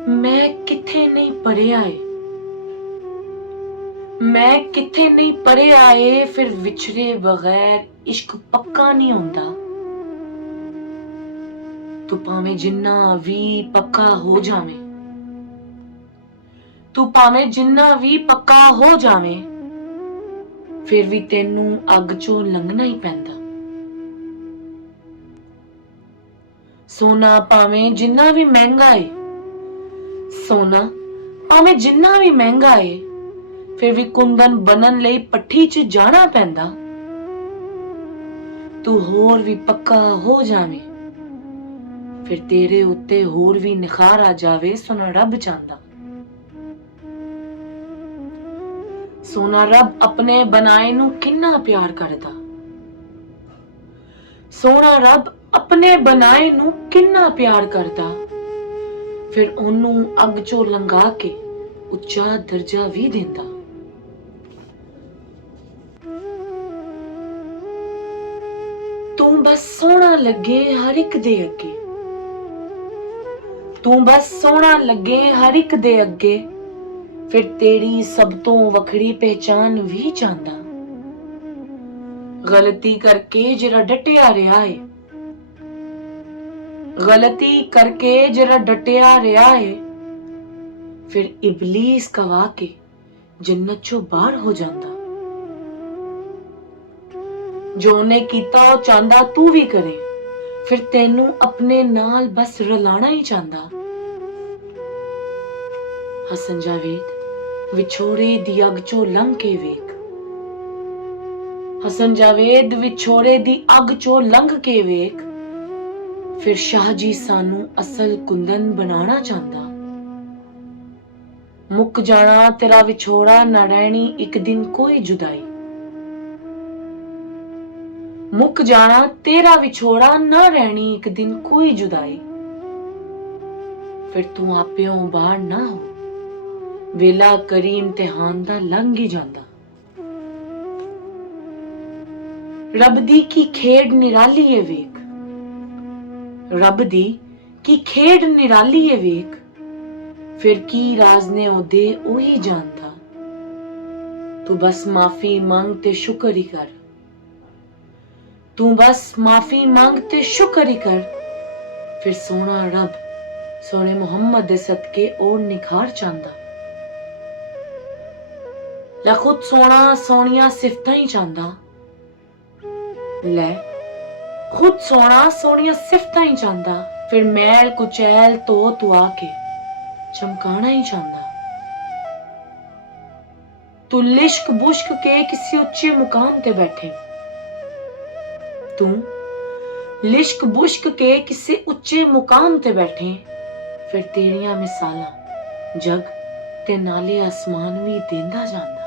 मैं किथे नहीं पढ़िया ए, मैं किथे नहीं पढ़िया ए, फिर विछड़े बगैर इश्क पक्का नहीं होंदा। तू भावें जिन्ना भी पक्का हो जावे, तू भावें जिन्ना भी पक्का हो जावे, फिर भी तेनू अग चों लंघना ही पैंदा। सोना भावें जिन्ना भी महंगा है, सोना भावें जिन्ना भी महंगा है, फिर भी कुंदन बनन लई पट्ठी च जाना पैंदा। तू होर भी पक्का हो जावे, फिर तेरे उत्ते होर भी निखार आ जावे, सोना रब चांदा। सोना रब अपने बनाए नू किन्ना प्यार करदा, सोना रब अपने बनाए नू किन्ना प्यार करदा, फिर ओनू अग चों लंघा के उच्चा दर्जा भी देंदा। तू बस सोहना लगे हर एक दे अगे, तू बस सोहना लगे हर एक दे अगे, फिर तेरी सब तो वखरी पहचान भी चांदा। गलती करके जरा डटिया रहा है, गलती करके जरा डटिया रहा है, फिर इबलीस कवा के जन्नत चों बाहर हो जांदा। जो उन्हें कीता ओ चांदा तू भी करे, फिर तेनू अपने नाल बस रलाना ही चांदा। हसन जावेद विछोड़े दी अग चों लंघ के वेख, हसन जावेद विछोड़े दी अग चों लंघ के वेख, फिर शाह जी सानू असल कुंदन बनाना चांदा। मुक जाना तेरा विछोड़ा, ना रहनी एक दिन कोई जुदाई। मुक जाना तेरा विछोड़ा, ना रहनी एक दिन कोई जुदाई। फिर तू आपियों बाहर ना हो, वेला करी इम्तिहान दा लंघ ही जांदा। रब दी की खेड निराली है वेख, रब दी की खेड निराली है वेख, फिर की राज ने ओदे ओही जानदा। तू बस माफी मंग ते शुक्र ही कर, तू बस माफी मंग ते शुक्र ही कर, फिर सोना रब सोने मुहम्मद दे सदके और निखार चांदा। लै खुद सोना सोनिया सिफतां ही चांदा, लै खुद सोना सोनिया सिफतां ही चांदा, फिर मैल कुचैल तो तुआ के चमकाना ही चांदा। तू लिश्क बुश्क के किसी उच्चे मुकाम ते बैठे, तू लिश्क बुश्क के किसी उच्चे मुकाम ते बैठे, फिर तेरियां मिसालां जग ते नाले आसमान भी देंदा जांदा।